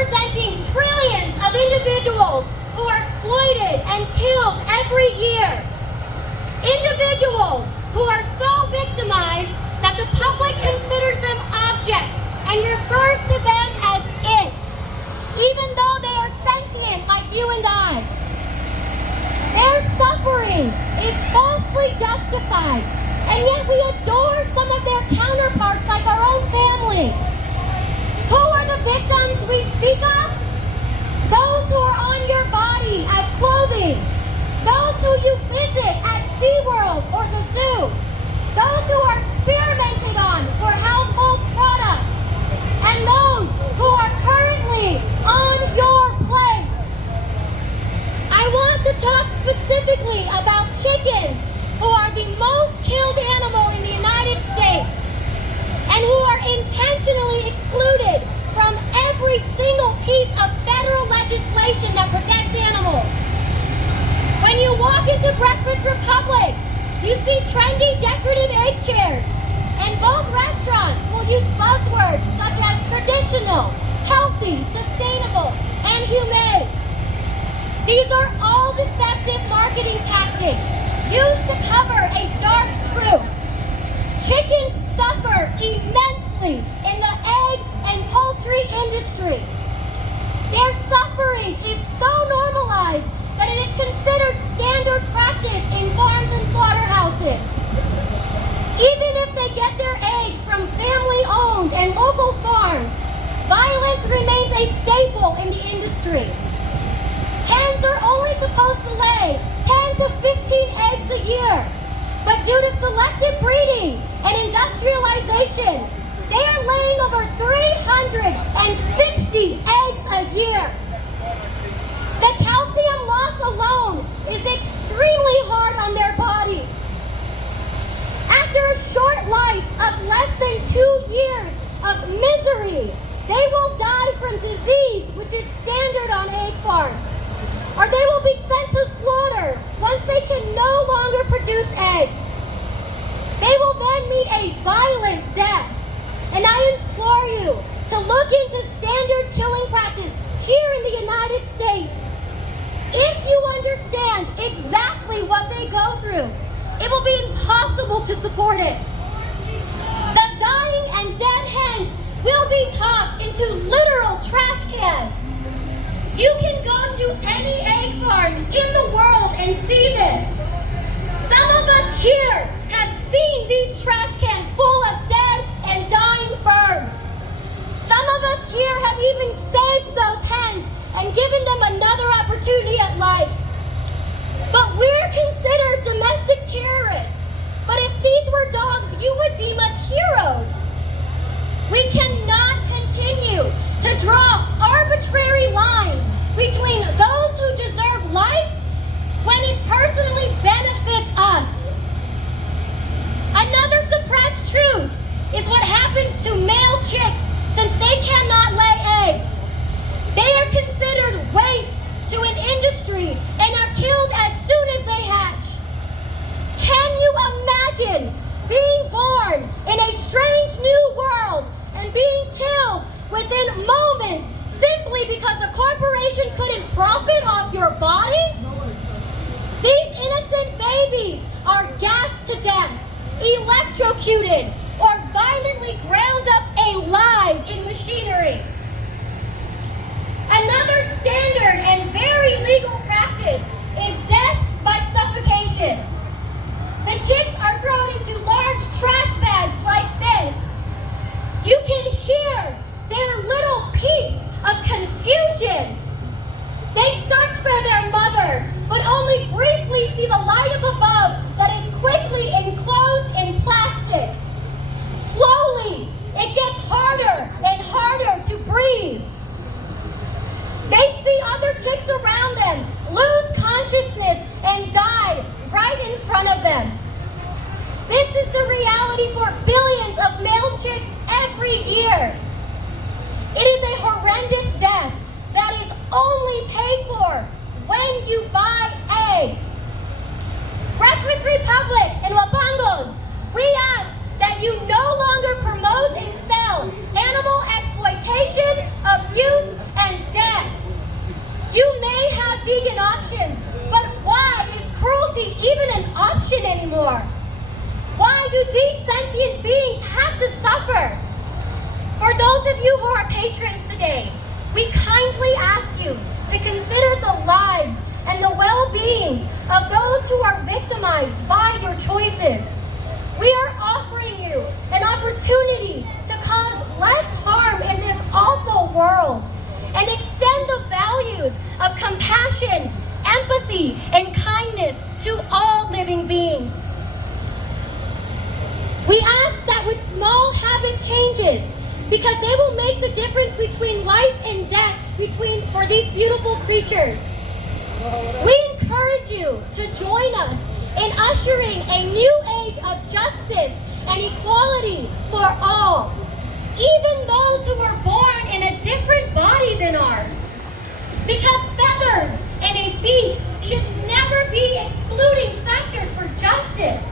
representing trillions of individuals who are exploited and killed every year. Individuals who are so victimized that the public considers them objects and refers to them as it, even though they are sentient like you and I. Their suffering is falsely justified, and yet we adore some of their counterparts like our own family. Who are the victims we speak of? Those who are on your body as clothing, those who you visit at SeaWorld or the zoo, those who are experimented on for household products, and those who are currently on your plate. I want to talk specifically about chickens, who are the most killed animal in the United States, and who are intentionally excluded from every single piece of federal legislation that protects animals. When you walk into Breakfast Republic, you see trendy decorative egg chairs, and both restaurants will use buzzwords such as traditional, healthy, sustainable, and humane. These are all deceptive marketing tactics used to cover a dark truth. Chickens suffer immensely in the egg and poultry industry. Their suffering is so normalized that it is considered standard practice in farms and slaughterhouses. Even if they get their eggs from family-owned and local farms, violence remains a staple in the industry. Hens are only supposed to lay 10 to 15 eggs a year, but due to selective breeding and industrialization, they are laying over 360 eggs a year. The calcium loss alone is extremely hard on their bodies. After a short life of less than 2 years of misery, they will die from disease, which is standard on egg farms. Or they will be sent to slaughter once they can no longer produce eggs. They will then meet a violent death. And I implore you to look into standard killing practice here in the United States. If you understand exactly what they go through, it will be impossible to support it. The dying and dead hens will be tossed into literal trash cans. You can go to any egg farm in the world and see this. Some of us here have seen these trash cans full of dead and dying birds. Some of us here have even saved those hens and given them another opportunity at life. But we're considered domestic terrorists. But if these were dogs, you would deem us heroes. We cannot continue to draw arbitrary lines between those who deserve life when it personally benefits us. Another suppressed truth is what happens to male chicks since they cannot lay eggs. They are considered waste to an industry and are killed as soon as they hatch. Can you imagine being born in a strange new world and being killed within moments simply because a corporation couldn't profit off your body? These innocent babies are gassed to death, electrocuted, or violently ground up alive in machinery. Another standard and very legal practice is death by suffocation. The chicks are thrown into large trash bags like this. You can hear their little peeps of confusion. They search for their mother, but only briefly see the light up above that is quickly enclosed in plastic. Slowly, it gets harder and harder to breathe. They see other chicks around them lose consciousness and die right in front of them. This is the reality for billions of male chicks every year. It is a horrendous death that is only paid for when you buy eggs. Breakfast Republic and Huapangos, we ask that you no longer promote and sell animal exploitation, abuse, and function anymore? Why do these sentient beings have to suffer? For those of you who are patrons today, we kindly ask you to consider the lives and the well-beings of those who are victimized by your choices. We are offering you an opportunity to cause less harm in this awful world and extend the values of compassion, empathy, and kindness to all living beings. We ask that with small habit changes, because they will make the difference between life and death for these beautiful creatures. We encourage you to join us in ushering a new age of justice and equality for all, even those who were born in a different body than ours. Because feathers and a beak should never be excluding factors for justice.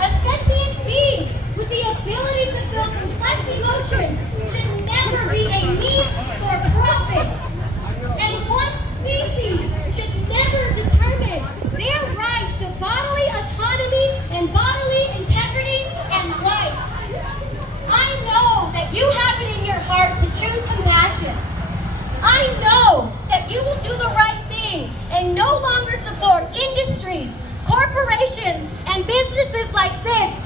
A sentient being with the ability to feel complex emotions should never be a means for profit. And one species should never determine their right to bodily autonomy and bodily integrity and life. I know that you have it in your heart to choose compassion. I know that you will do the right thing and no longer support industries, corporations, and businesses like this